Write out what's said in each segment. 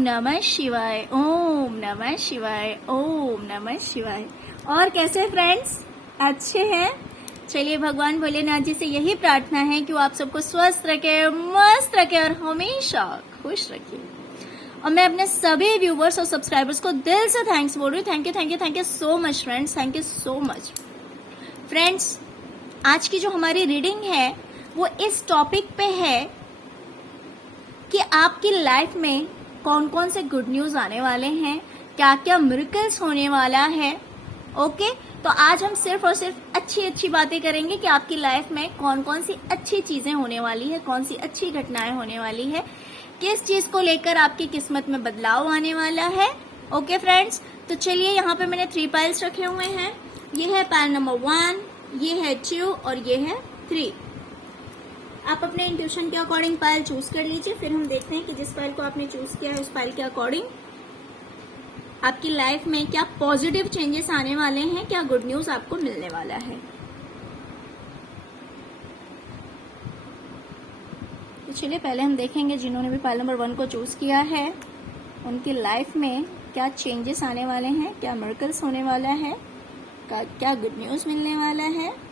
नमः शिवाय, ओम नमः शिवाय, ओम नमः शिवाय। और कैसे फ्रेंड्स, अच्छे हैं? चलिए भगवान भोलेनाथ जी से यही प्रार्थना है कि वो आप सबको स्वस्थ रखे, मस्त रखे और हमेशा खुश रखे। और मैं अपने सभी व्यूवर्स और सब्सक्राइबर्स को दिल से थैंक्स बोल रही हूँ। Thank you thank you thank you so much friends, thank you so much friends. आज की जो हमारी रीडिंग है वो इस टॉपिक पे है कि आपकी लाइफ में कौन कौन से गुड न्यूज आने वाले हैं, क्या क्या मिरेकल्स होने वाला है। ओके, तो आज हम सिर्फ और सिर्फ अच्छी अच्छी बातें करेंगे कि आपकी लाइफ में कौन कौन सी अच्छी चीजें होने वाली है, कौन सी अच्छी घटनाएं होने वाली है, किस चीज को लेकर आपकी किस्मत में बदलाव आने वाला है। ओके फ्रेंड्स, तो चलिए यहाँ पे मैंने 3 पाइल्स रखे हुए हैं। ये है पाइल नंबर 1, ये है 2 और ये है 3। आप अपने इंट्यूशन के अकॉर्डिंग पाइल चूज कर लीजिए, फिर हम देखते हैं कि जिस पाइल को आपने चूज किया है उस पाइल के अकॉर्डिंग आपकी लाइफ में क्या पॉजिटिव चेंजेस आने वाले हैं, क्या गुड न्यूज आपको मिलने वाला है। तो चलिए पहले हम देखेंगे जिन्होंने भी पाइल नंबर 1 को चूज किया है उनकी लाइफ में क्या चेंजेस आने वाले हैं, क्या मिरेकल्स होने वाला है, क्या गुड न्यूज मिलने वाला है।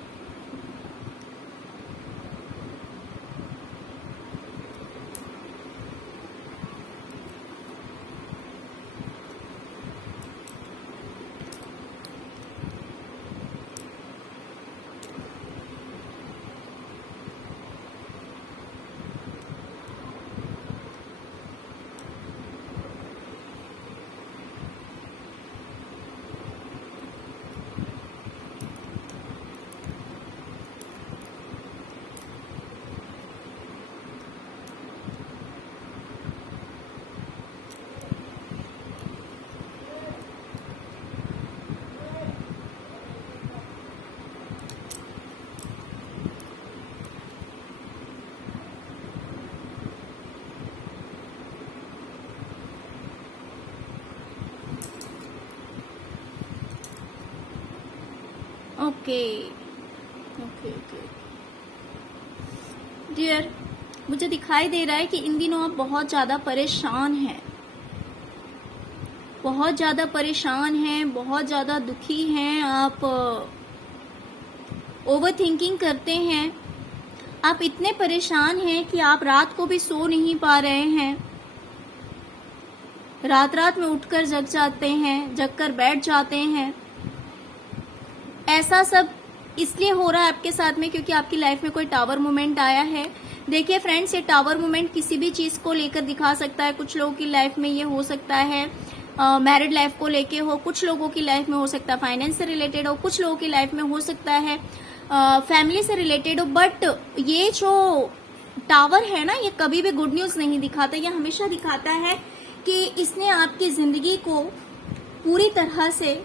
ओके ओके ओके डियर, मुझे दिखाई दे रहा है कि इन दिनों आप बहुत ज्यादा परेशान हैं, बहुत ज्यादा परेशान हैं, बहुत ज्यादा दुखी हैं। आप ओवर थिंकिंग करते हैं। आप इतने परेशान हैं कि आप रात को भी सो नहीं पा रहे हैं, रात रात में उठकर जग जाते हैं, जग कर बैठ जाते हैं। ऐसा सब इसलिए हो रहा है आपके साथ में क्योंकि आपकी लाइफ में कोई टावर मोमेंट आया है। देखिए फ्रेंड्स, ये टावर मोमेंट किसी भी चीज को लेकर दिखा सकता है। कुछ लोगों की लाइफ में ये हो सकता है मैरिड लाइफ को लेके हो, कुछ लोगों की लाइफ में हो सकता है फाइनेंस से रिलेटेड हो, कुछ लोगों की लाइफ में हो सकता है फैमिली से रिलेटेड हो। बट ये जो टावर है ना, ये कभी भी गुड न्यूज नहीं दिखाता। ये हमेशा दिखाता है कि इसने आपकी जिंदगी को पूरी तरह से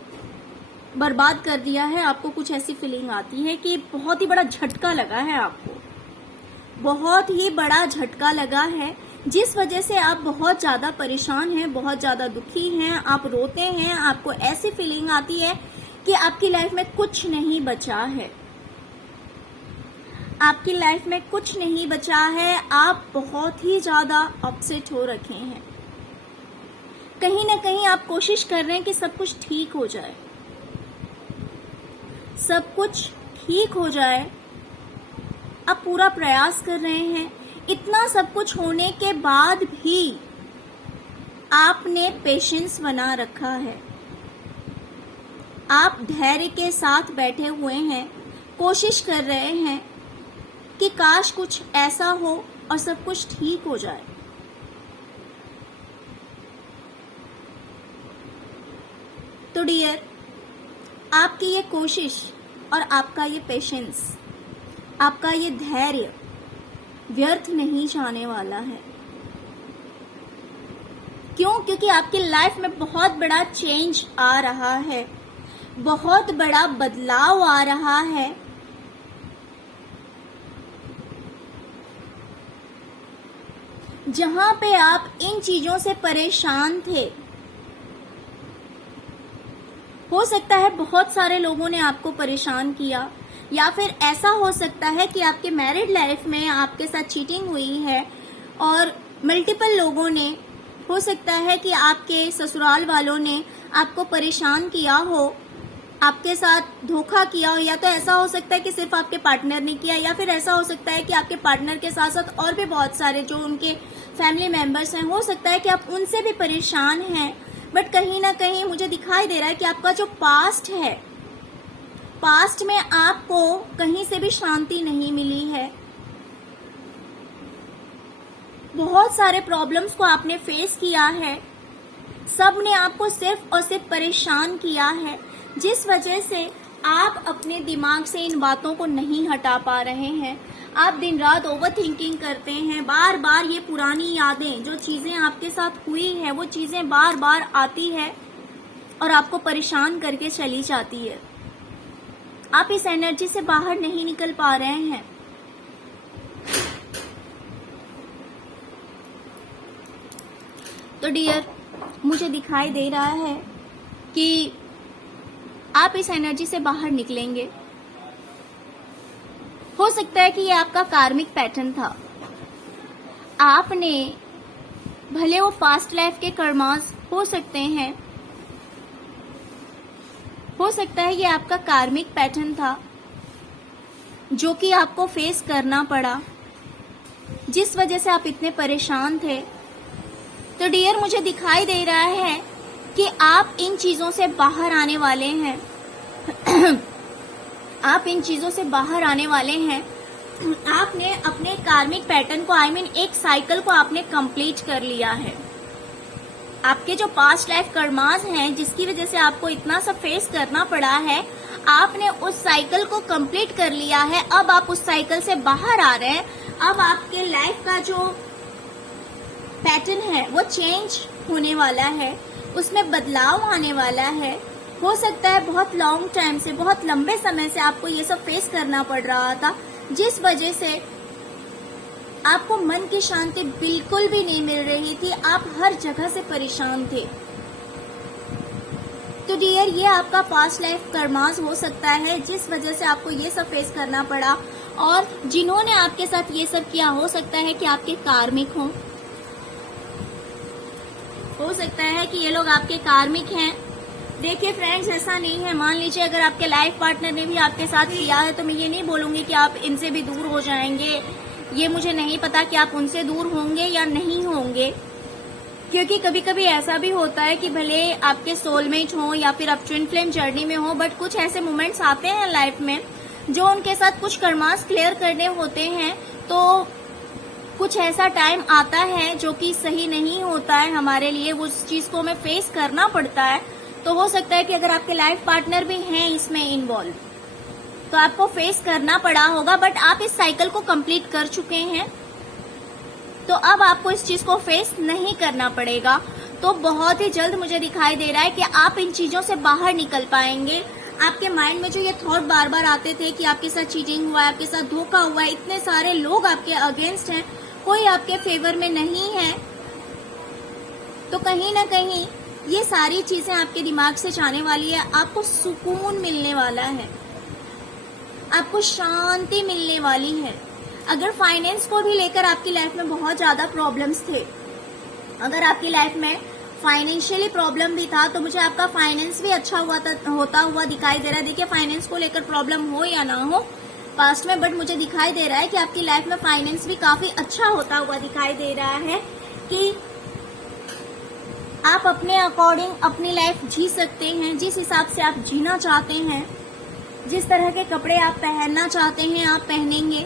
बर्बाद कर दिया है। आपको कुछ ऐसी फीलिंग आती है कि बहुत ही बड़ा झटका लगा है, आपको बहुत ही बड़ा झटका लगा है, जिस वजह से आप बहुत ज्यादा परेशान हैं, बहुत ज्यादा दुखी हैं, आप रोते हैं। आपको ऐसी फीलिंग आती है कि आपकी लाइफ में कुछ नहीं बचा है, आपकी लाइफ में कुछ नहीं बचा है। आप बहुत ही ज्यादा अपसेट हो रखे हैं। कहीं ना कहीं आप कोशिश कर रहे हैं कि सब कुछ ठीक हो जाए, सब कुछ ठीक हो जाए। आप पूरा प्रयास कर रहे हैं। इतना सब कुछ होने के बाद भी आपने पेशेंस बना रखा है। आप धैर्य के साथ बैठे हुए हैं, कोशिश कर रहे हैं कि काश कुछ ऐसा हो और सब कुछ ठीक हो जाए। तो डियर, आपकी ये कोशिश और आपका ये पेशेंस, आपका ये धैर्य व्यर्थ नहीं जाने वाला है। क्यों? क्योंकि आपकी लाइफ में बहुत बड़ा चेंज आ रहा है, बहुत बड़ा बदलाव आ रहा है। जहां पे आप इन चीजों से परेशान थे, हो सकता है बहुत सारे लोगों ने आपको परेशान किया, या फिर ऐसा हो सकता है कि आपके मैरिड लाइफ में आपके साथ चीटिंग हुई है और मल्टीपल लोगों ने हो सकता है कि आपके ससुराल वालों ने आपको परेशान किया हो, आपके साथ धोखा किया हो, या तो ऐसा हो सकता है कि सिर्फ आपके पार्टनर ने किया, या फिर ऐसा हो सकता है कि आपके पार्टनर के साथ साथ और भी बहुत सारे जो उनके फैमिली मेंबर्स हैं, हो सकता है कि आप उनसे भी परेशान हैं। बट कहीं ना कहीं मुझे दिखाई दे रहा है कि आपका जो पास्ट है, पास्ट में आपको कहीं से भी शांति नहीं मिली है। बहुत सारे प्रॉब्लम्स को आपने फेस किया है, सब ने आपको सिर्फ और सिर्फ परेशान किया है, जिस वजह से आप अपने दिमाग से इन बातों को नहीं हटा पा रहे हैं। आप दिन रात ओवर थिंकिंग करते हैं, बार बार ये पुरानी यादें, जो चीजें आपके साथ हुई है, वो चीजें बार बार आती है और आपको परेशान करके चली जाती है। आप इस एनर्जी से बाहर नहीं निकल पा रहे हैं। तो डियर, मुझे दिखाई दे रहा है कि आप इस एनर्जी से बाहर निकलेंगे। हो सकता है कि ये आपका कार्मिक पैटर्न था। आपने भले वो पास्ट लाइफ के कर्मास हो सकते हैं, हो सकता है ये आपका कार्मिक पैटर्न था जो कि आपको फेस करना पड़ा, जिस वजह से आप इतने परेशान थे। तो डियर, मुझे दिखाई दे रहा है कि आप इन चीजों से बाहर आने वाले हैं। आप इन चीजों से बाहर आने वाले हैं। आपने अपने कार्मिक पैटर्न को, एक साइकिल को आपने कंप्लीट कर लिया है। आपके जो पास्ट लाइफ कर्मास हैं, जिसकी वजह से आपको इतना सब फेस करना पड़ा है, आपने उस साइकिल को कंप्लीट कर लिया है। अब आप उस साइकिल से बाहर आ रहे हैं। अब आपके लाइफ का जो पैटर्न है वो चेंज होने वाला है, उसमें बदलाव आने वाला है। हो सकता है बहुत लॉन्ग टाइम से, बहुत लंबे समय से आपको ये सब फेस करना पड़ रहा था, जिस वजह से आपको मन की शांति बिल्कुल भी नहीं मिल रही थी। आप हर जगह से परेशान थे। तो डियर, ये आपका पास्ट लाइफ कर्मास हो सकता है, जिस वजह से आपको ये सब फेस करना पड़ा। और जिन्होंने आपके साथ ये सब किया, हो सकता है कि आपके कार्मिक हों, हो सकता है कि ये लोग आपके कार्मिक हैं। देखिए फ्रेंड्स, ऐसा नहीं है। मान लीजिए अगर आपके लाइफ पार्टनर ने भी आपके साथ किया है, तो मैं ये नहीं बोलूंगी कि आप इनसे भी दूर हो जाएंगे। ये मुझे नहीं पता कि आप उनसे दूर होंगे या नहीं होंगे, क्योंकि कभी कभी ऐसा भी होता है कि भले आपके सोलमेट हो या फिर आप ट्विन फ्लेम जर्नी में हो, बट कुछ ऐसे मोमेंट्स आते हैं लाइफ में जो उनके साथ कुछ कर्मास क्लियर करने होते हैं। तो कुछ ऐसा टाइम आता है जो कि सही नहीं होता है हमारे लिए, उस चीज को हमें फेस करना पड़ता है। तो हो सकता है कि अगर आपके लाइफ पार्टनर भी हैं इसमें इन्वॉल्व, तो आपको फेस करना पड़ा होगा, बट आप इस साइकिल को कंप्लीट कर चुके हैं, तो अब आपको इस चीज को फेस नहीं करना पड़ेगा। तो बहुत ही जल्द मुझे दिखाई दे रहा है कि आप इन चीजों से बाहर निकल पाएंगे। आपके माइंड में जो ये थॉट बार बार आते थे कि आपके साथ चीटिंग हुआ है, आपके साथ धोखा हुआ है, इतने सारे लोग आपके अगेंस्ट हैं, कोई आपके फेवर में नहीं है, तो कहीं ना कहीं ये सारी चीजें आपके दिमाग से जाने वाली है। आपको सुकून मिलने वाला है, आपको शांति मिलने वाली है। अगर फाइनेंस को भी लेकर आपकी लाइफ में बहुत ज्यादा प्रॉब्लम्स थे, अगर आपकी लाइफ में फाइनेंशियली प्रॉब्लम भी था, तो मुझे आपका फाइनेंस भी अच्छा होता हुआ दिखाई दे रहा है। देखिए, फाइनेंस को लेकर प्रॉब्लम हो या ना हो पास्ट में, बट मुझे दिखाई दे रहा है कि आपकी लाइफ में फाइनेंस भी काफी अच्छा होता हुआ दिखाई दे रहा है कि आप अपने अकॉर्डिंग अपनी लाइफ जी सकते हैं, जिस हिसाब से आप जीना चाहते हैं, जिस तरह के कपड़े आप पहनना चाहते हैं आप पहनेंगे।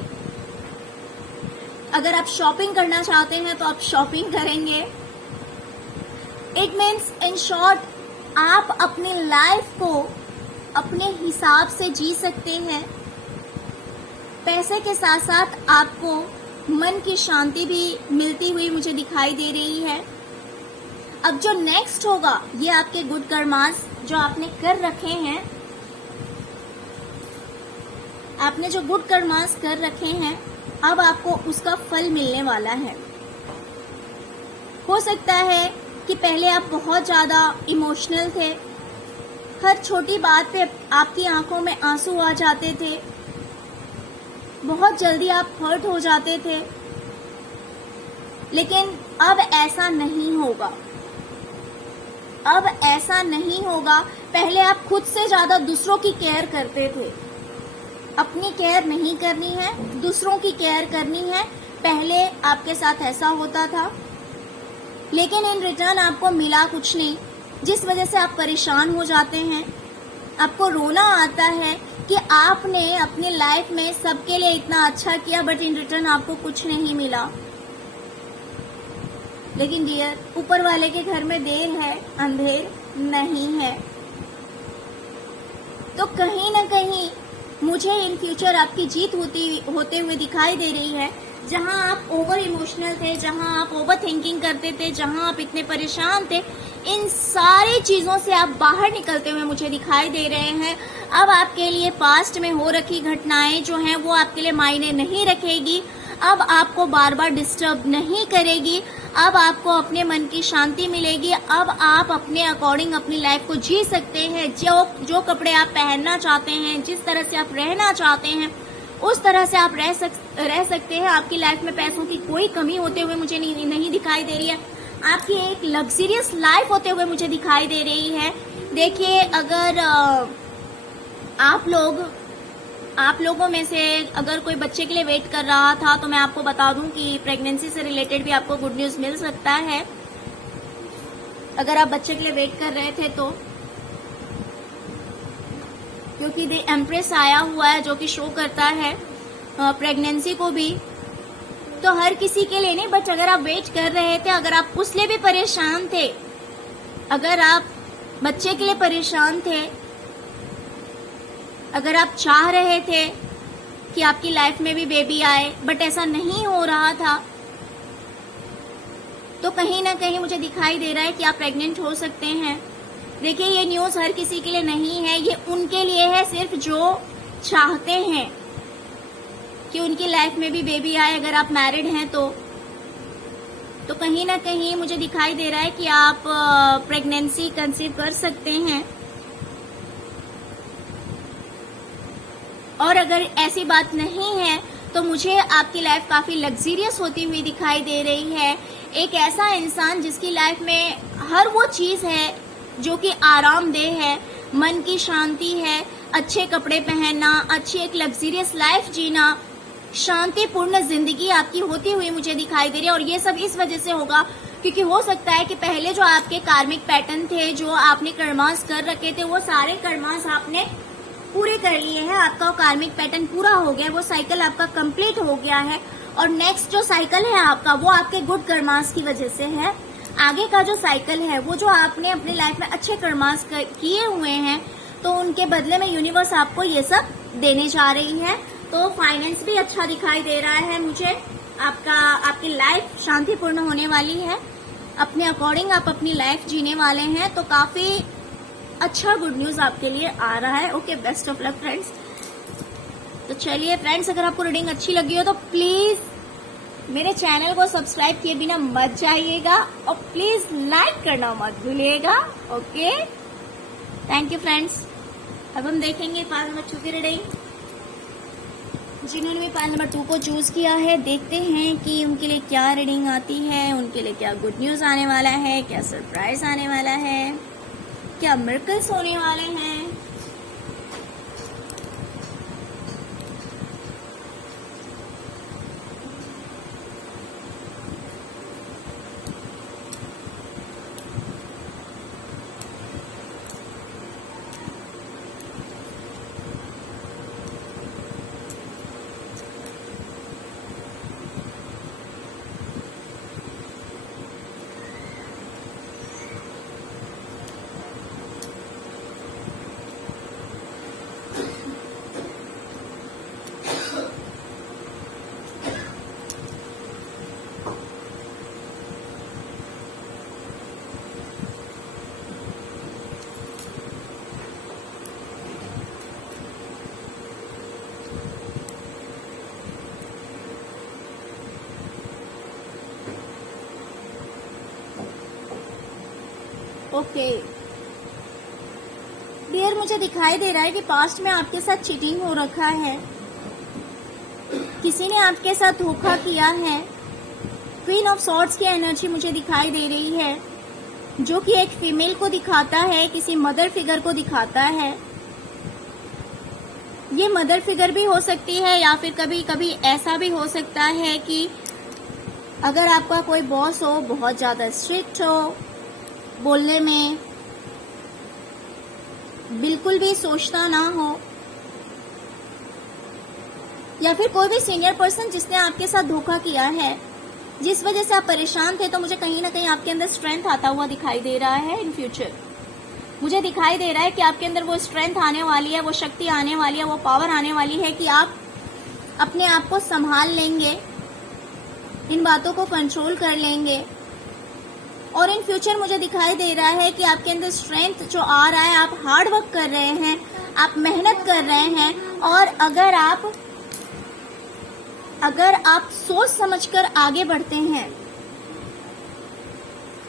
अगर आप शॉपिंग करना चाहते हैं तो आप शॉपिंग करेंगे। इट मीन्स इन शॉर्ट, आप अपनी लाइफ को अपने हिसाब से जी सकते हैं। पैसे के साथ साथ आपको मन की शांति भी मिलती हुई मुझे दिखाई दे रही है। अब जो नेक्स्ट होगा, ये आपके गुड कर्मास जो आपने कर रखे हैं, आपने जो गुड कर्मास कर रखे हैं, अब आपको उसका फल मिलने वाला है। हो सकता है कि पहले आप बहुत ज्यादा इमोशनल थे, हर छोटी बात पे आपकी आंखों में आंसू आ जाते थे, बहुत जल्दी आप हर्ट हो जाते थे। लेकिन अब ऐसा नहीं होगा, अब ऐसा नहीं होगा। पहले आप खुद से ज्यादा दूसरों की केयर करते थे, अपनी केयर नहीं करनी है, दूसरों की केयर करनी है। पहले आपके साथ ऐसा होता था, लेकिन इन रिटर्न आपको मिला कुछ नहीं, जिस वजह से आप परेशान हो जाते हैं। आपको रोना आता है कि आपने अपनी लाइफ में सबके लिए इतना अच्छा किया, बट इन रिटर्न आपको कुछ नहीं मिला। लेकिन डियर, ऊपर वाले के घर में देर है, अंधेर नहीं है। तो कहीं ना कहीं मुझे इन फ्यूचर आपकी जीत होते हुए दिखाई दे रही है। जहां आप ओवर इमोशनल थे, जहां आप ओवर थिंकिंग करते थे, जहां आप इतने परेशान थे, इन सारी चीजों से आप बाहर निकलते हुए मुझे दिखाई दे रहे हैं। अब आपके लिए पास्ट में हो रखी घटनाएं जो हैं वो आपके लिए मायने नहीं रखेगी। अब आपको बार बार डिस्टर्ब नहीं करेगी। अब आपको अपने मन की शांति मिलेगी। अब आप अपने अकॉर्डिंग अपनी लाइफ को जी सकते हैं। जो कपड़े आप पहनना चाहते हैं, जिस तरह से आप रहना चाहते हैं, उस तरह से आप रह सकते हैं। आपकी लाइफ में पैसों की कोई कमी होते हुए मुझे नहीं दिखाई दे रही है। आपकी एक लग्जरियस लाइफ होते हुए मुझे दिखाई दे रही है। देखिए, अगर आप लोगों में से अगर कोई बच्चे के लिए वेट कर रहा था, तो मैं आपको बता दूं कि प्रेगनेंसी से रिलेटेड भी आपको गुड न्यूज मिल सकता है। अगर आप बच्चे के लिए वेट कर रहे थे तो, क्योंकि द एम्प्रेस आया हुआ है जो कि शो करता है प्रेगनेंसी को भी। तो हर किसी के लिए नहीं, बट अगर आप वेट कर रहे थे, अगर आप उस लिए भी परेशान थे, अगर आप बच्चे के लिए परेशान थे, अगर आप चाह रहे थे कि आपकी लाइफ में भी बेबी आए, बट ऐसा नहीं हो रहा था, तो कहीं ना कहीं मुझे दिखाई दे रहा है कि आप प्रेग्नेंट हो सकते हैं। देखिए, ये न्यूज हर किसी के लिए नहीं है, ये उनके लिए है सिर्फ जो चाहते हैं कि उनकी लाइफ में भी बेबी आए। अगर आप मैरिड हैं तो कहीं ना कहीं मुझे दिखाई दे रहा है कि आप प्रेगनेंसी कंसीव कर सकते हैं। और अगर ऐसी बात नहीं है तो मुझे आपकी लाइफ काफी लग्जरियस होती हुई दिखाई दे रही है। एक ऐसा इंसान जिसकी लाइफ में हर वो चीज है जो कि आरामदेह है, मन की शांति है, अच्छे कपड़े पहनना, अच्छी एक लग्जरियस लाइफ जीना, शांतिपूर्ण जिंदगी आपकी होती हुई मुझे दिखाई दे रही है। और ये सब इस वजह से होगा क्योंकि हो सकता है कि पहले जो आपके कार्मिक पैटर्न थे, जो आपने कर्मास कर रखे थे, वो सारे कर्मास आपने पूरे कर लिए हैं। आपका कार्मिक पैटर्न पूरा हो गया, वो साइकिल आपका कंप्लीट हो गया है। और नेक्स्ट जो साइकिल है आपका, वो आपके गुड कर्मास की वजह से है। आगे का जो साइकिल है, वो जो आपने अपनी लाइफ में अच्छे कर्मास किए हुए हैं, तो उनके बदले में यूनिवर्स आपको ये सब देने जा रही है। तो फाइनेंस भी अच्छा दिखाई दे रहा है मुझे। आपकी लाइफ शांतिपूर्ण होने वाली है, अपने अकॉर्डिंग आप अपनी लाइफ जीने वाले हैं। तो काफी अच्छा गुड न्यूज आपके लिए आ रहा है। Okay, best of luck friends. तो चलिए फ्रेंड्स, अगर आपको रीडिंग अच्छी लगी हो तो प्लीज मेरे चैनल को सब्सक्राइब किए बिना मत जाइएगा और प्लीज लाइक करना मत भूलिएगा। Okay, thank you friends. अब हम देखेंगे पाल नंबर 2 की रीडिंग। जिन्होंने भी पाल नंबर 2 को चूज किया है, देखते हैं कि उनके लिए क्या रीडिंग आती है, उनके लिए क्या गुड न्यूज आने वाला है, क्या सरप्राइज आने वाला है, क्या मिरेकल्स होने वाले हैं। ओके डियर, मुझे दिखाई दे रहा है कि पास्ट में आपके साथ चीटिंग हो रखा है, किसी ने आपके साथ धोखा किया है, क्वीन ऑफ सॉर्ड्स की एनर्जी मुझे दिखाई दे रही है, जो कि एक फीमेल को दिखाता है, किसी मदर फिगर को दिखाता है। ये मदर फिगर भी हो सकती है या फिर कभी कभी ऐसा भी हो सकता है कि अगर आपका कोई बॉस हो, बहुत ज्यादा स्ट्रिक्ट हो, बोलने में बिल्कुल भी सोचता ना हो, या फिर कोई भी सीनियर पर्सन जिसने आपके साथ धोखा किया है, जिस वजह से आप परेशान थे, तो मुझे कहीं ना कहीं आपके अंदर स्ट्रेंथ आता हुआ दिखाई दे रहा है। इन फ्यूचर मुझे दिखाई दे रहा है कि आपके अंदर वो स्ट्रेंथ आने वाली है, वो शक्ति आने वाली है, वो पावर आने वाली है कि आप अपने आप को संभाल लेंगे, इन बातों को कंट्रोल कर लेंगे। और इन फ्यूचर मुझे दिखाई दे रहा है कि आपके अंदर स्ट्रेंथ जो आ रहा है, आप हार्ड वर्क कर रहे हैं, आप मेहनत कर रहे हैं, और अगर आप सोच समझकर आगे बढ़ते हैं,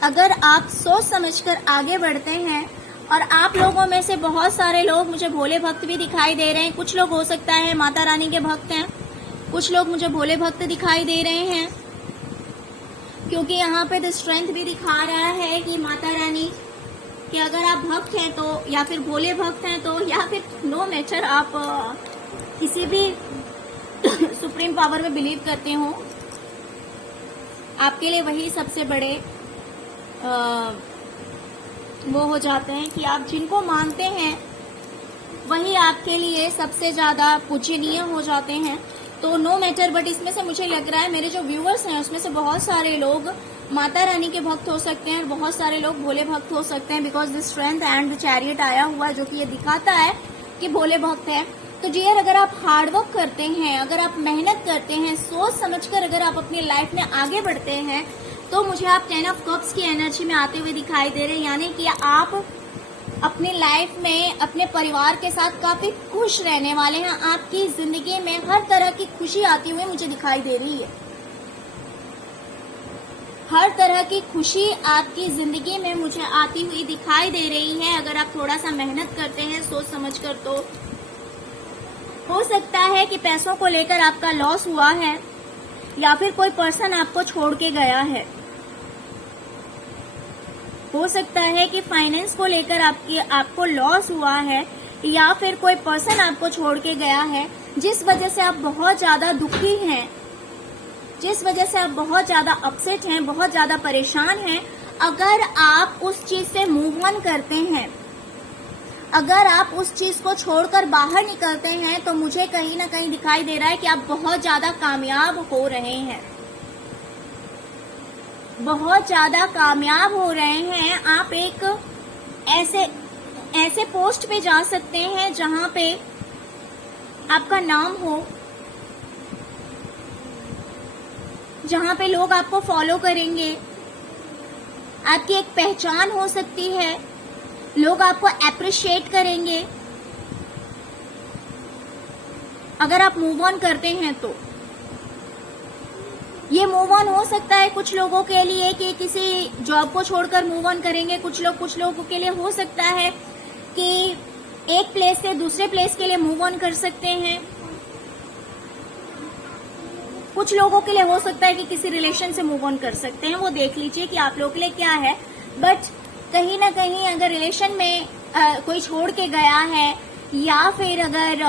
अगर आप सोच समझकर आगे बढ़ते हैं, और आप लोगों में से बहुत सारे लोग मुझे भोले भक्त भी दिखाई दे रहे हैं। कुछ लोग हो सकता है माता रानी के भक्त हैं, कुछ लोग मुझे भोले भक्त दिखाई दे रहे हैं, क्योंकि यहाँ पे द स्ट्रेंथ भी दिखा रहा है कि माता रानी कि अगर आप भक्त हैं तो, या फिर भोले भक्त हैं तो, या फिर नो मैटर आप किसी भी सुप्रीम पावर में बिलीव करते हो, आपके लिए वही सबसे बड़े वो हो जाते हैं कि आप जिनको मानते हैं वही आपके लिए सबसे ज्यादा पूजनीय हो जाते हैं। तो नो मैटर, बट इसमें से मुझे लग रहा है मेरे जो व्यूअर्स हैं उसमें से बहुत सारे लोग माता रानी के भक्त हो सकते हैं और बहुत सारे लोग भोले भक्त हो सकते हैं, because the strength and the chariot आया हुआ है, जो कि ये दिखाता है कि भोले भक्त है। तो डियर, अगर आप हार्डवर्क करते हैं, अगर आप मेहनत करते हैं, सोच समझकर अगर आप अपनी लाइफ में आगे बढ़ते हैं, तो मुझे आप 10 ऑफ कप्स की एनर्जी में आते हुए दिखाई दे रहे हैं, यानी कि आप अपनी लाइफ में अपने परिवार के साथ काफी खुश रहने वाले हैं। आपकी जिंदगी में हर तरह की खुशी आती हुई मुझे दिखाई दे रही है, हर तरह की खुशी आपकी जिंदगी में मुझे आती हुई दिखाई दे रही है। अगर आप थोड़ा सा मेहनत करते हैं सोच समझकर, तो हो सकता है कि पैसों को लेकर आपका लॉस हुआ है, या फिर कोई पर्सन आपको छोड़ के गया है। हो सकता है कि फाइनेंस को लेकर आपको लॉस हुआ है, या फिर कोई पर्सन आपको छोड़ के गया है, जिस वजह से आप बहुत ज्यादा दुखी हैं, जिस वजह से आप बहुत ज्यादा अपसेट हैं, बहुत ज्यादा परेशान हैं। अगर आप उस चीज से मूव ऑन करते हैं, अगर आप उस चीज को छोड़कर बाहर निकलते हैं, तो मुझे कहीं ना कहीं दिखाई दे रहा है कि आप बहुत ज्यादा कामयाब हो रहे हैं, बहुत ज्यादा कामयाब हो रहे हैं। आप एक ऐसे पोस्ट पे जा सकते हैं जहां पे आपका नाम हो, जहां पे लोग आपको फॉलो करेंगे, आपकी एक पहचान हो सकती है, लोग आपको अप्रिशिएट करेंगे अगर आप मूव ऑन करते हैं। तो ये मूव ऑन हो सकता है कुछ लोगों के लिए कि किसी जॉब को छोड़कर मूव ऑन करेंगे, कुछ लोगों के लिए हो सकता है कि एक प्लेस से दूसरे प्लेस के लिए मूव ऑन कर सकते हैं, कुछ लोगों के लिए हो सकता है कि किसी रिलेशन से मूव ऑन कर सकते हैं। वो देख लीजिए कि आप लोगों के लिए क्या है। बट कहीं ना कहीं अगर रिलेशन में कोई छोड़ के गया है, या फिर अगर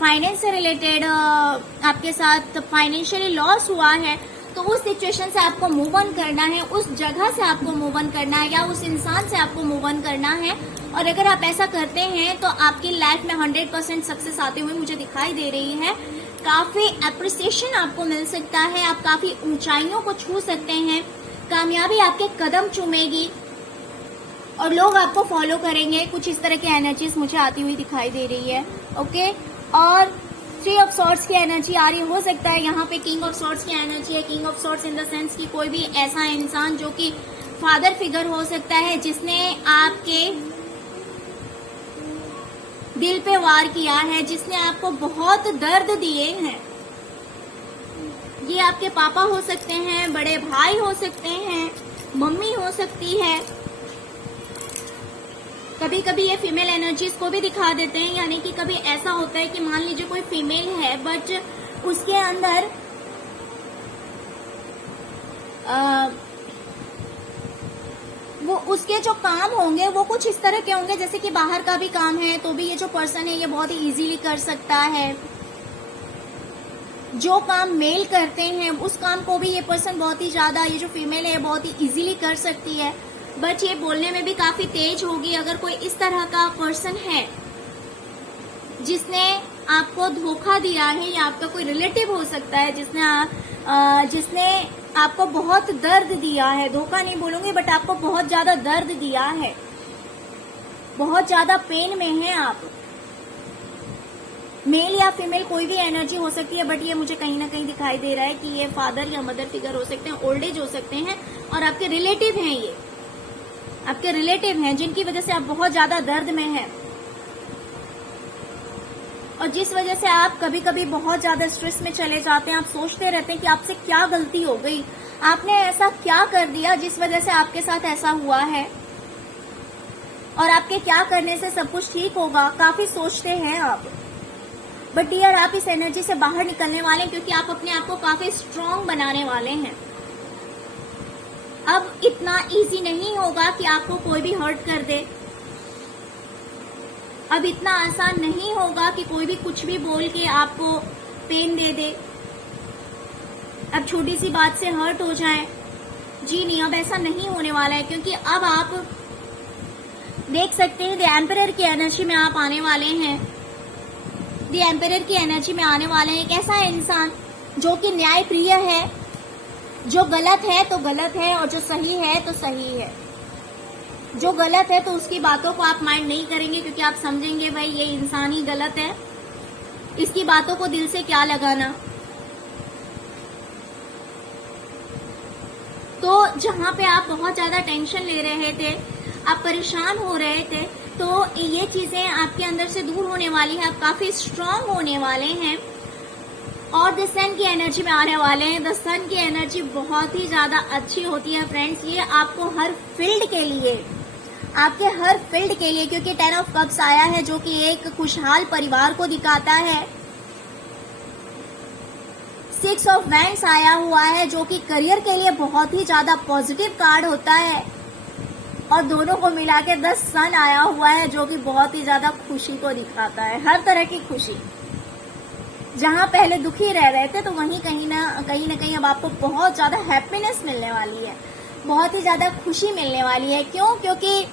फाइनेंस से रिलेटेड आपके साथ फाइनेंशियली लॉस हुआ है, तो उस सिचुएशन से आपको मूव ऑन करना है, उस जगह से आपको मूव ऑन करना है, या उस इंसान से आपको मूव ऑन करना है। और अगर आप ऐसा करते हैं तो आपकी लाइफ में 100% सक्सेस आते हुए मुझे दिखाई दे रही है। काफी अप्रिसिएशन आपको मिल सकता है, आप काफी ऊंचाइयों को छू सकते हैं, कामयाबी आपके कदम चूमेगी और लोग आपको फॉलो करेंगे। कुछ इस तरह की एनर्जीज मुझे आती हुई दिखाई दे रही है। ओके, और 3 ऑफ सॉर्ड्स की एनर्जी आ रही हो सकता है यहाँ पे किंग ऑफ सॉर्ड्स की एनर्जी है। King of swords in the sense कि कोई भी ऐसा इंसान जो कि फादर फिगर हो सकता है, जिसने आपके दिल पे वार किया है, जिसने आपको बहुत दर्द दिए हैं। ये आपके पापा हो सकते हैं, बड़े भाई हो सकते हैं, मम्मी हो सकती है। कभी कभी ये फीमेल एनर्जीज को भी दिखा देते हैं, यानी कि कभी ऐसा होता है कि मान लीजिए कोई फीमेल है, बट उसके अंदर वो उसके जो काम होंगे वो कुछ इस तरह के होंगे, जैसे कि बाहर का भी काम है तो भी ये जो पर्सन है ये बहुत ही इजीली कर सकता है। जो काम मेल करते हैं उस काम को भी ये पर्सन बहुत ही ज्यादा, ये जो फीमेल है बहुत ही इजीली कर सकती है। बट ये बोलने में भी काफी तेज होगी। अगर कोई इस तरह का पर्सन है जिसने आपको धोखा दिया है, या आपका कोई रिलेटिव हो सकता है जिसने आपको बहुत दर्द दिया है, धोखा नहीं बोलूंगी बट आपको बहुत ज्यादा दर्द दिया है, बहुत ज्यादा पेन में है आप। मेल या फीमेल कोई भी एनर्जी हो सकती है, बट ये मुझे कहीं ना कहीं दिखाई दे रहा है कि ये फादर या मदर फिगर हो सकते हैं, ओल्ड एज हो सकते हैं, और आपके रिलेटिव हैं, ये आपके रिलेटिव हैं जिनकी वजह से आप बहुत ज्यादा दर्द में हैं, और जिस वजह से आप कभी कभी बहुत ज्यादा स्ट्रेस में चले जाते हैं। आप सोचते रहते हैं कि आपसे क्या गलती हो गई, आपने ऐसा क्या कर दिया जिस वजह से आपके साथ ऐसा हुआ है, और आपके क्या करने से सब कुछ ठीक होगा, काफी सोचते हैं आप। बट डियर, आप इस एनर्जी से बाहर निकलने वाले हैं, क्योंकि आप अपने आप को काफी स्ट्रांग बनाने वाले हैं। अब इतना इजी नहीं होगा कि आपको कोई भी हर्ट कर दे। अब इतना आसान नहीं होगा कि कोई भी कुछ भी बोल के आपको पेन दे दे, अब छोटी सी बात से हर्ट हो जाए। जी नहीं, अब ऐसा नहीं होने वाला है, क्योंकि अब आप देख सकते हैं द एम्परर की एनर्जी में आप आने वाले हैं। द एम्परर की एनर्जी में आने वाले हैं। एक ऐसा इंसान जो कि न्याय प्रिय है, जो गलत है तो गलत है और जो सही है तो सही है। जो गलत है तो उसकी बातों को आप माइंड नहीं करेंगे, क्योंकि आप समझेंगे भाई ये इंसान ही गलत है, इसकी बातों को दिल से क्या लगाना। तो जहां पे आप बहुत ज्यादा टेंशन ले रहे थे, आप परेशान हो रहे थे, तो ये चीजें आपके अंदर से दूर होने वाली है। आप काफी स्ट्रांग होने वाले हैं और द सन की एनर्जी में आने वाले हैं। द सन की एनर्जी बहुत ही ज्यादा अच्छी होती है फ्रेंड्स। ये आपको हर फील्ड के लिए, आपके हर फील्ड के लिए, क्योंकि 10 ऑफ कप्स आया है जो कि एक खुशहाल परिवार को दिखाता है। 6 ऑफ वैंड्स आया हुआ है जो कि करियर के लिए बहुत ही ज्यादा पॉजिटिव कार्ड होता है, और दोनों को मिला के 10 सन आया हुआ है जो कि बहुत ही ज्यादा खुशी को दिखाता है, हर तरह की खुशी। जहां पहले दुखी रह रहे थे तो वहीं कहीं ना कहीं अब आपको बहुत ज्यादा हैप्पीनेस मिलने वाली है, बहुत ही ज्यादा खुशी मिलने वाली है। क्यों? क्योंकि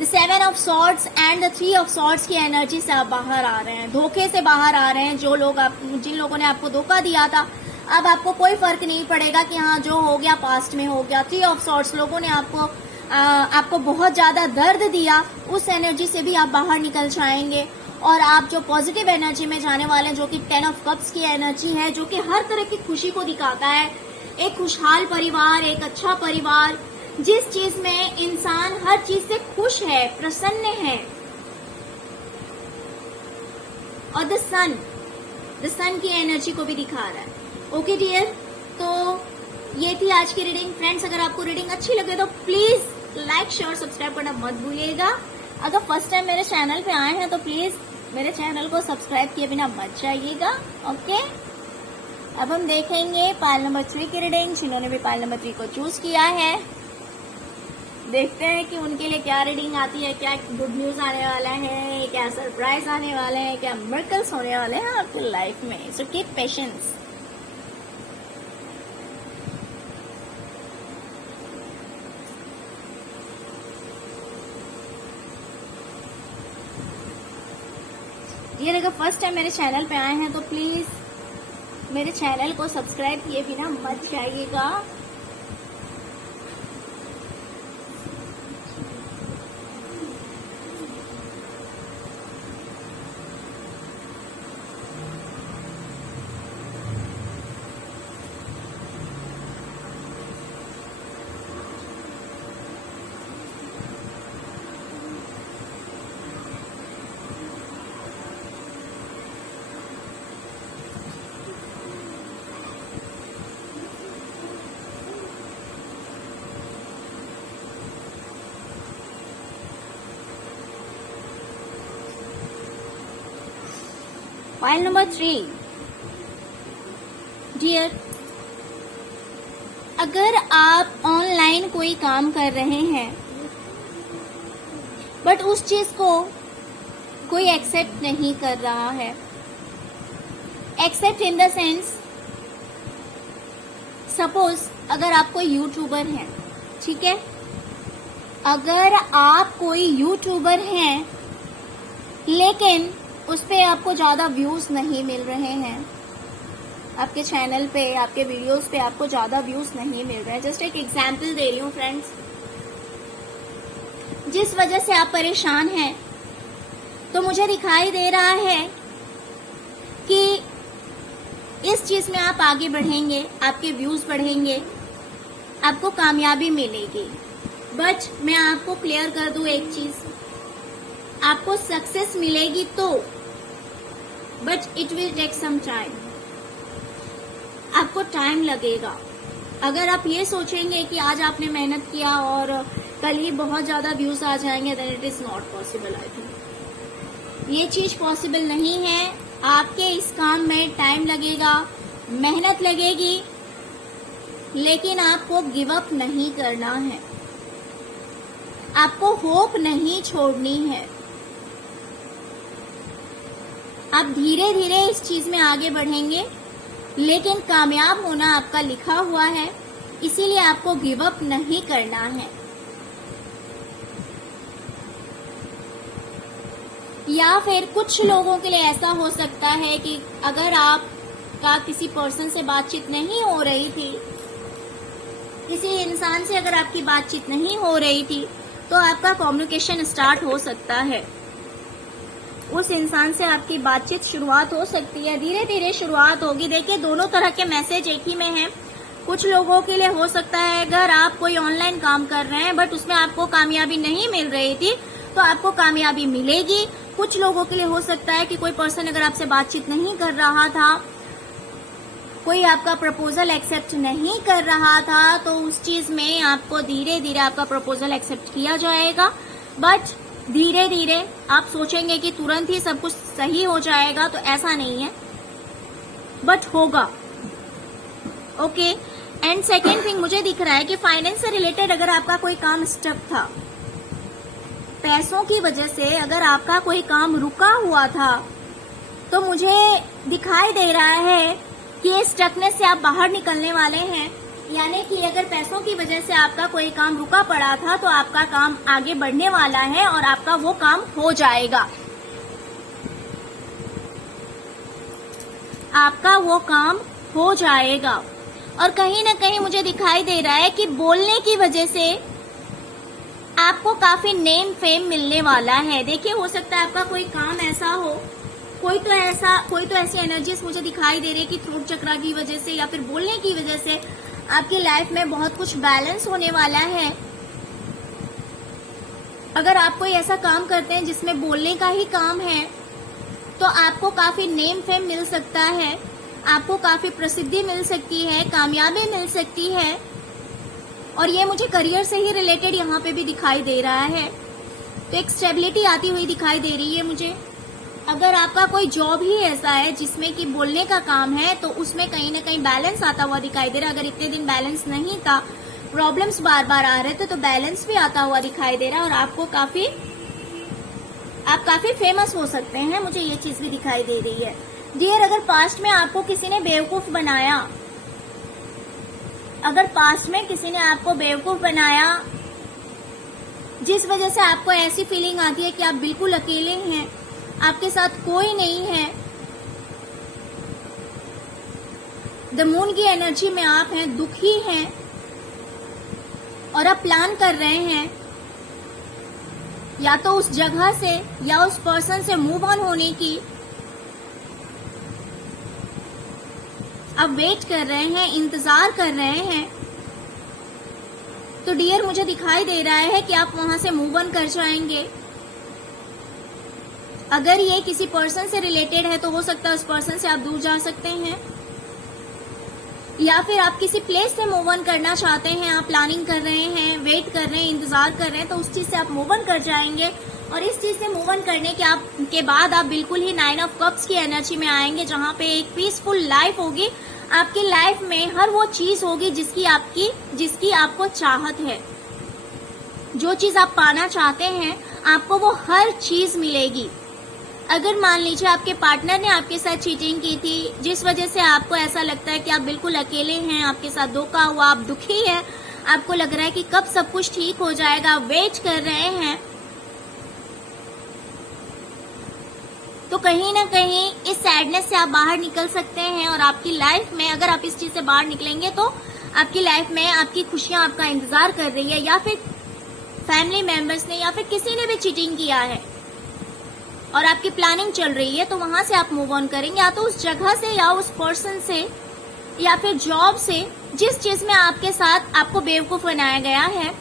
the 7 of swords and the 3 of swords की एनर्जी से आप बाहर आ रहे हैं, धोखे से बाहर आ रहे हैं। जिन लोगों ने आपको धोखा दिया था, अब आपको कोई फर्क नहीं पड़ेगा कि हाँ जो हो गया पास्ट में हो गया। 3 ऑफ सॉर्ड्स लोगों ने आपको बहुत ज्यादा दर्द दिया, उस एनर्जी से भी आप बाहर निकल जाएंगे, और आप जो पॉजिटिव एनर्जी में जाने वाले हैं जो कि 10 ऑफ कप्स की एनर्जी है, जो कि हर तरह की खुशी को दिखाता है। एक खुशहाल परिवार, एक अच्छा परिवार, जिस चीज में इंसान हर चीज से खुश है, प्रसन्न है। और द सन की एनर्जी को भी दिखा रहा है। ओके डियर, तो ये थी आज की रीडिंग। फ्रेंड्स, अगर आपको रीडिंग अच्छी लगे तो प्लीज लाइक शेयर सब्सक्राइब करना मत भूलिएगा। अगर फर्स्ट टाइम मेरे चैनल पे आए हैं तो प्लीज मेरे चैनल को सब्सक्राइब किए बिना मत जाइएगा। ओके, अब हम देखेंगे पाइल नंबर 3 की रीडिंग। जिन्होंने भी पाइल नंबर 3 को चूज किया है, देखते हैं कि उनके लिए क्या रीडिंग आती है, क्या गुड न्यूज आने वाला है, क्या सरप्राइज आने वाले हैं, क्या मिरेकल्स होने वाले हैं आपकी लाइफ में। So keep patience. ये अगर फर्स्ट टाइम मेरे चैनल पे आए हैं तो प्लीज मेरे चैनल को सब्सक्राइब किए बिना मत जाइएगा। Pile number 3. Dear, अगर आप ऑनलाइन कोई काम कर रहे हैं बट उस चीज को कोई एक्सेप्ट नहीं कर रहा है, accept in the sense, suppose अगर आप कोई यूट्यूबर हैं, ठीक है, अगर आप कोई यूट्यूबर हैं लेकिन उस पे आपको ज्यादा व्यूज नहीं मिल रहे हैं, आपके चैनल पे, आपके वीडियोस पे आपको ज्यादा व्यूज नहीं मिल रहे हैं, जस्ट एक एग्जांपल दे रही हूँ फ्रेंड्स, जिस वजह से आप परेशान हैं, तो मुझे दिखाई दे रहा है कि इस चीज में आप आगे बढ़ेंगे, आपके व्यूज बढ़ेंगे, आपको कामयाबी मिलेगी। बट मैं आपको क्लियर कर दूं एक चीज, आपको सक्सेस मिलेगी तो, but it will take some time, आपको टाइम लगेगा। अगर आप ये सोचेंगे कि आज आपने मेहनत किया और कल ही बहुत ज्यादा व्यूज आ जाएंगे, then it is not possible. I think ये चीज पॉसिबल नहीं है। आपके इस काम में टाइम लगेगा, मेहनत लगेगी, लेकिन आपको गिव अप नहीं करना है, आपको होप नहीं छोड़नी है। आप धीरे धीरे इस चीज में आगे बढ़ेंगे, लेकिन कामयाब होना आपका लिखा हुआ है, इसीलिए आपको गिव अप नहीं करना है। या फिर कुछ लोगों के लिए ऐसा हो सकता है कि अगर आपका किसी पर्सन से बातचीत नहीं हो रही थी, किसी इंसान से अगर आपकी बातचीत नहीं हो रही थी, तो आपका कम्युनिकेशन स्टार्ट हो सकता है, उस इंसान से आपकी बातचीत शुरुआत हो सकती है, धीरे धीरे शुरुआत होगी। देखिए दोनों तरह के मैसेज एक ही में हैं। कुछ लोगों के लिए हो सकता है अगर आप कोई ऑनलाइन काम कर रहे हैं बट उसमें आपको कामयाबी नहीं मिल रही थी, तो आपको कामयाबी मिलेगी। कुछ लोगों के लिए हो सकता है कि कोई पर्सन अगर आपसे बातचीत नहीं कर रहा था, कोई आपका प्रपोजल एक्सेप्ट नहीं कर रहा था, तो उस चीज में आपको धीरे धीरे आपका प्रपोजल एक्सेप्ट किया जाएगा। बट धीरे धीरे आप सोचेंगे कि तुरंत ही सब कुछ सही हो जाएगा, तो ऐसा नहीं है, बट होगा। ओके। एंड सेकेंड थिंग मुझे दिख रहा है कि फाइनेंस से रिलेटेड अगर आपका कोई काम स्टक था, पैसों की वजह से अगर आपका कोई काम रुका हुआ था, तो मुझे दिखाई दे रहा है कि ये स्टकनेस से आप बाहर निकलने वाले हैं। यानी कि अगर पैसों की वजह से आपका कोई काम रुका पड़ा था, तो आपका काम आगे बढ़ने वाला है और आपका वो काम हो जाएगा, आपका वो काम हो जाएगा। और कहीं ना कहीं मुझे दिखाई दे रहा है कि बोलने की वजह से आपको काफी नेम फेम मिलने वाला है। देखिए हो सकता है आपका कोई काम ऐसा हो, कोई तो ऐसी एनर्जीज मुझे दिखाई दे रही है कि थ्रोट चक्रा की वजह से या फिर बोलने की वजह से आपकी लाइफ में बहुत कुछ बैलेंस होने वाला है। अगर आप कोई ऐसा काम करते हैं जिसमें बोलने का ही काम है, तो आपको काफी नेम फेम मिल सकता है, आपको काफी प्रसिद्धि मिल सकती है, कामयाबी मिल सकती है। और ये मुझे करियर से ही रिलेटेड यहाँ पे भी दिखाई दे रहा है, तो एक स्टेबिलिटी आती हुई दिखाई दे रही है मुझे। अगर आपका कोई जॉब ही ऐसा है जिसमें कि बोलने का काम है, तो उसमें कहीं ना कहीं बैलेंस आता हुआ दिखाई दे रहा है। अगर इतने दिन बैलेंस नहीं था, प्रॉब्लम्स बार बार आ रहे थे, तो बैलेंस भी आता हुआ दिखाई दे रहा है और आप काफी फेमस हो सकते हैं, मुझे ये चीज भी दिखाई दे रही है। डियर, अगर पास्ट में आपको किसी ने बेवकूफ बनाया, अगर पास्ट में किसी ने आपको बेवकूफ बनाया, जिस वजह से आपको ऐसी फीलिंग आती है कि आप बिल्कुल अकेले हैं, आपके साथ कोई नहीं है, द मून की एनर्जी में आप हैं, दुखी हैं और आप प्लान कर रहे हैं या तो उस जगह से या उस पर्सन से मूव ऑन होने की, आप वेट कर रहे हैं, इंतजार कर रहे हैं, तो डियर मुझे दिखाई दे रहा है कि आप वहां से मूव ऑन कर जाएंगे। अगर ये किसी पर्सन से रिलेटेड है, तो हो सकता है उस पर्सन से आप दूर जा सकते हैं, या फिर आप किसी प्लेस से मूव ऑन करना चाहते हैं, आप प्लानिंग कर रहे हैं, वेट कर रहे हैं, इंतजार कर रहे हैं, तो उस चीज से आप मूव ऑन कर जाएंगे। और इस चीज से मूव ऑन करने के बाद आप बिल्कुल ही 9 ऑफ कप्स की एनर्जी में आएंगे, जहां पे एक पीसफुल लाइफ होगी, आपकी लाइफ में हर वो चीज होगी जिसकी आपको चाहत है। जो चीज आप पाना चाहते हैं आपको वो हर चीज मिलेगी। अगर मान लीजिए आपके पार्टनर ने आपके साथ चीटिंग की थी, जिस वजह से आपको ऐसा लगता है कि आप बिल्कुल अकेले हैं, आपके साथ धोखा हुआ, आप दुखी हैं, आपको लग रहा है कि कब सब कुछ ठीक हो जाएगा, वेट कर रहे हैं, तो कहीं ना कहीं इस सैडनेस से आप बाहर निकल सकते हैं। और आपकी लाइफ में अगर आप इस चीज से बाहर निकलेंगे तो आपकी लाइफ में आपकी खुशियां आपका इंतजार कर रही है, या फिर फैमिली मेंबर्स ने या फिर किसी ने भी चीटिंग किया है और आपकी प्लानिंग चल रही है, तो वहां से आप मूव ऑन करेंगे, या तो उस जगह से या उस पर्सन से या फिर जॉब से जिस चीज में आपके साथ आपको बेवकूफ बनाया गया है,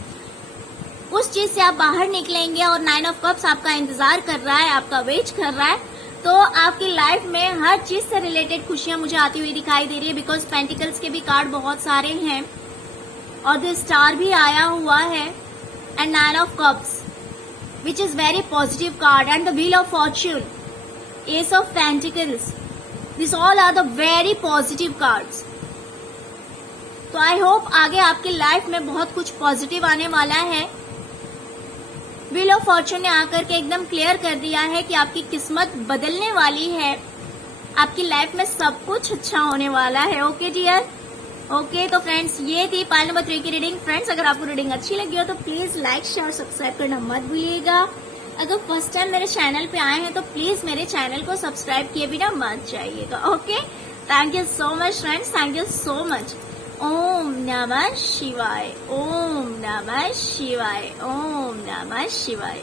उस चीज से आप बाहर निकलेंगे। और 9 ऑफ कप्स आपका इंतजार कर रहा है, आपका वेट कर रहा है, तो आपकी लाइफ में हर चीज से रिलेटेड खुशियां मुझे आती हुई दिखाई दे रही है। बिकॉज पेंटिकल्स के भी कार्ड बहुत सारे हैं और द स्टार भी आया हुआ है and 9 of cups which is very positive card, and the wheel of fortune, ace of pentacles, these all are the very positive cards. तो आई होप आगे आपकी लाइफ में बहुत कुछ पॉजिटिव आने वाला है। व्हील ऑफ फॉर्चून ने आकर के एकदम क्लियर कर दिया है कि आपकी किस्मत बदलने वाली है, आपकी लाइफ में सब कुछ अच्छा होने वाला है। ओके डियर, ओके तो फ्रेंड्स ये थी पाइल नंबर 3 की रीडिंग। फ्रेंड्स अगर आपको रीडिंग अच्छी लगी हो तो प्लीज लाइक शेयर सब्सक्राइब करना मत भूलिएगा। अगर फर्स्ट टाइम मेरे चैनल पे आए हैं तो प्लीज मेरे चैनल को सब्सक्राइब किए बिना मत जाइएगा। Okay, thank you so much friends, thank you so much. ओम नमः शिवाय, ओम नमः शिवाय, ओम नमः शिवाय।